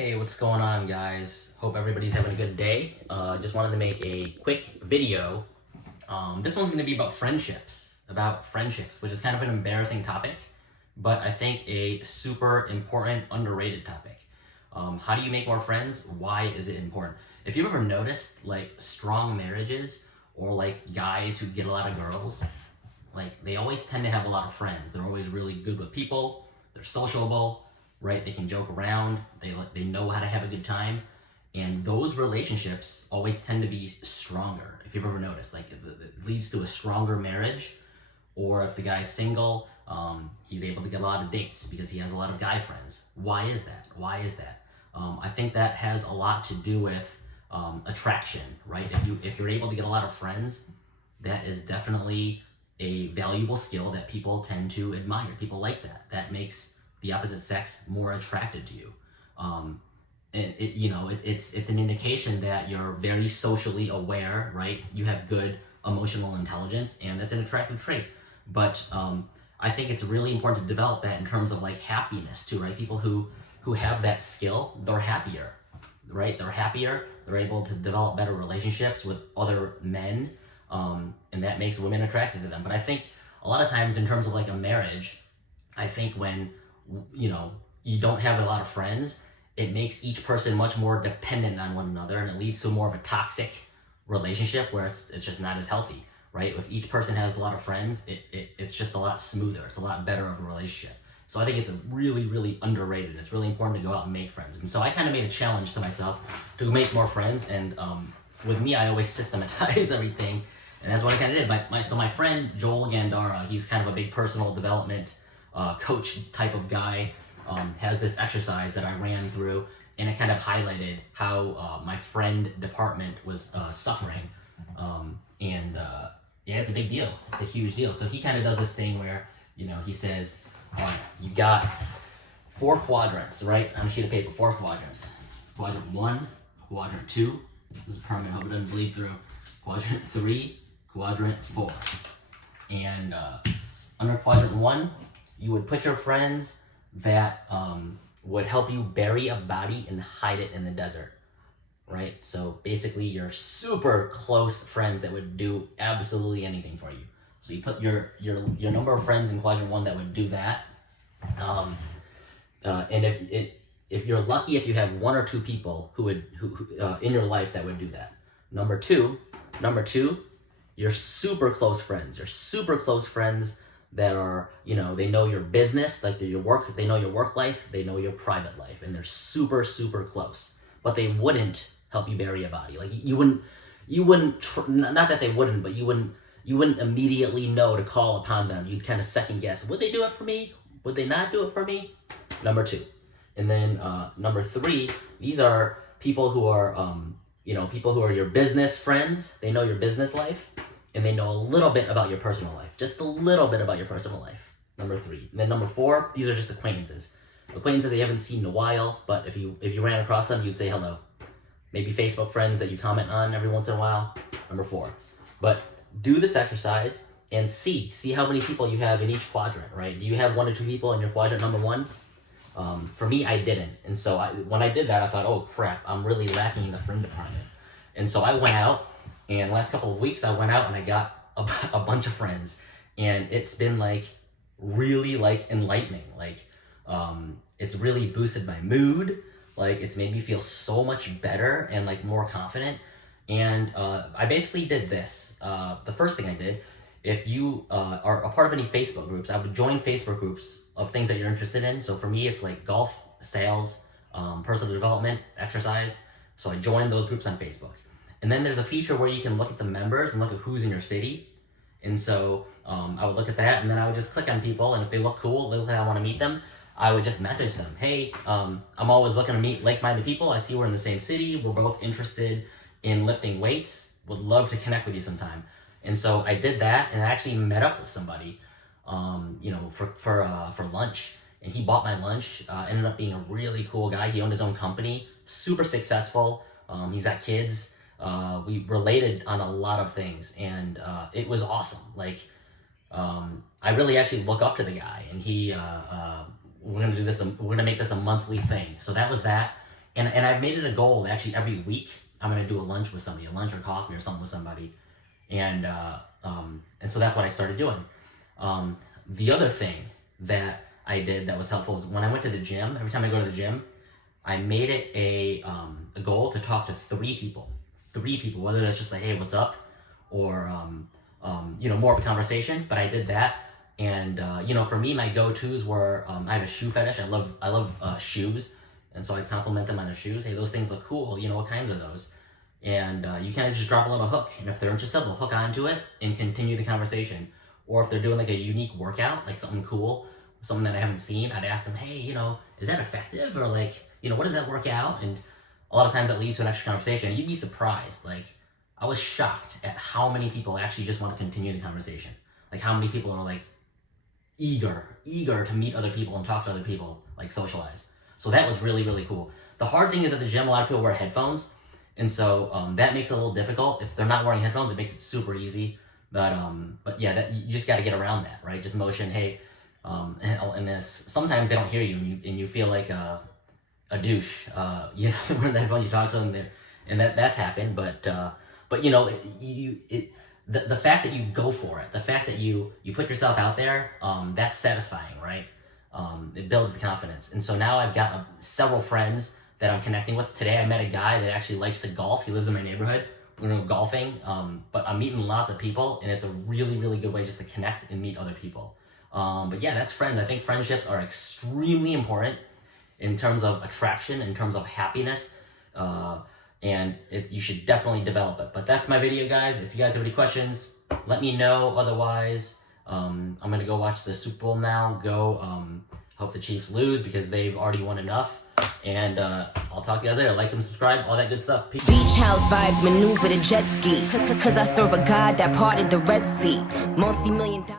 Hey, what's going on, guys? Hope everybody's having a good day. Just wanted to make a quick video. This one's going to be about friendships, which is kind of an embarrassing topic, but I think a super important, underrated topic. How do you make more friends? Why is it important? If you've ever noticed, like, strong marriages or, like, guys who get a lot of girls, like, they always tend to have a lot of friends. They're always really good with people. They're sociable, right? They can joke around. They know how to have a good time. And those relationships always tend to be stronger. If you've ever noticed, like, it leads to a stronger marriage. Or if the guy's single, he's able to get a lot of dates because he has a lot of guy friends. Why is that? I think that has a lot to do with attraction, right? If you're able to get a lot of friends, that is definitely a valuable skill that people tend to admire. People like that. That makes the opposite sex more attracted to you. It's an indication that you're very socially aware, right? You have good emotional intelligence, and that's an attractive trait. But I think it's really important to develop that in terms of, like, happiness too, right? People who have that skill, they're happier, right? They're happier. They're able to develop better relationships with other men, and that makes women attracted to them. But I think a lot of times in terms of, like, a marriage, I think when you don't have a lot of friends, it makes each person much more dependent on one another, and it leads to more of a toxic relationship where it's just not as healthy, right? If each person has a lot of friends, it's just a lot smoother. It's a lot better of a relationship. So I think it's really, really underrated. It's really important to go out and make friends. And so I kind of made a challenge to myself to make more friends. And with me, I always systematize everything. And that's what I kind of did. My friend Joel Gandara, he's kind of a big personal development coach type of guy, has this exercise that I ran through, and it kind of highlighted how my friend department was suffering. Yeah, it's a big deal. It's a huge deal. So he kind of does this thing where, he says, you got 4 quadrants, right? On a sheet of paper, 4 quadrants. Quadrant 1, quadrant 2, this is permanent, hope it doesn't bleed through. Quadrant 3, quadrant 4. And under quadrant 1, you would put your friends that would help you bury a body and hide it in the desert, right? So basically, your super close friends that would do absolutely anything for you. So you put your number of friends in quadrant 1 that would do that, and if you're lucky, if you have 1 or 2 people who in your life that would do that. Number two, your super close friends. Your super close friends that are, they know your business, like your work, they know your work life, they know your private life, and they're super, super close. But they wouldn't help you bury a body. Like you wouldn't, not that they wouldn't, but you wouldn't immediately know to call upon them. You'd kind of second guess. Would they do it for me? Would they not do it for me? Number 2. And then number 3, these are people who are, people who are your business friends. They know your business life, and they know a little bit about your personal life. Just a little bit about your personal life. Number 3. And then number 4, these are just acquaintances. Acquaintances that you haven't seen in a while, but if you ran across them, you'd say hello. Maybe Facebook friends that you comment on every once in a while. Number 4. But do this exercise and see how many people you have in each quadrant, right? Do you have 1 or 2 people in your quadrant number 1? For me, I didn't. And so when I did that, I thought, oh crap, I'm really lacking in the friend department. And so I went out, and the last couple of weeks I went out and I got a bunch of friends. And it's been, like, really, like, enlightening. Like, it's really boosted my mood. Like, it's made me feel so much better and, like, more confident. And I basically did this. The first thing I did, if you are a part of any Facebook groups, I would join Facebook groups of things that you're interested in. So for me, it's like golf, sales, personal development, exercise. So I joined those groups on Facebook. And then there's a feature where you can look at the members and look at who's in your city. And so I would look at that, and then I would just click on people, and if they look cool, they look like I want to meet them, I would just message them. Hey, I'm always looking to meet like-minded people. I see we're in the same city. We're both interested in lifting weights. Would love to connect with you sometime. And so I did that, and I actually met up with somebody, for lunch. And he bought my lunch. Ended up being a really cool guy. He owned his own company, super successful. He's got kids. We related on a lot of things, and it was awesome. Like, I really actually look up to the guy, and we're gonna make this a monthly thing. So that was that. And I've made it a goal that actually every week I'm gonna do a lunch with somebody, a lunch or coffee or something with somebody, and so that's what I started doing. The other thing that I did that was helpful is when I went to the gym. Every time I go to the gym, I made it a goal to talk to three people, whether that's just like, hey, what's up, or more of a conversation. But I did that, and for me, my go-tos were I have a shoe fetish. I love shoes, and so I compliment them on their shoes. Hey, those things look cool. What kinds are those? And you kind of just drop a little hook, and if they're interested, they'll hook onto it and continue the conversation. Or if they're doing like a unique workout, like something cool, something that I haven't seen, I'd ask them, hey, is that effective? Or like, what does that work out? And a lot of times that leads to an extra conversation. And you'd be surprised. Like, I was shocked at how many people actually just want to continue the conversation. Like how many people are like eager to meet other people and talk to other people, like socialize. So that was really, really cool. The hard thing is at the gym, a lot of people wear headphones. And so that makes it a little difficult. If they're not wearing headphones, it makes it super easy. But yeah, you just got to get around that, right? Just motion, hey, and this, sometimes they don't hear you and you feel like a douche. When the headphones, you talk to them there, and that's happened. But the fact that you go for it, the fact that you put yourself out there, that's satisfying, right? It builds the confidence. And so now I've got several friends that I'm connecting with. Today I met a guy that actually likes to golf. He lives in my neighborhood. We're going to go golfing, but I'm meeting lots of people, and it's a really, really good way just to connect and meet other people. But yeah, that's friends. I think friendships are extremely important in terms of attraction, in terms of happiness, and you should definitely develop it. But that's my video, guys. If you guys have any questions, let me know. Otherwise, I'm going to go watch the Super Bowl now. Hope the Chiefs lose because they've already won enough. And I'll talk to you guys later. Like and subscribe, all that good stuff. Peace. Beach house vibes, maneuver the jet ski. Cause I serve a God that parted the Red Sea. Multi-million-dollar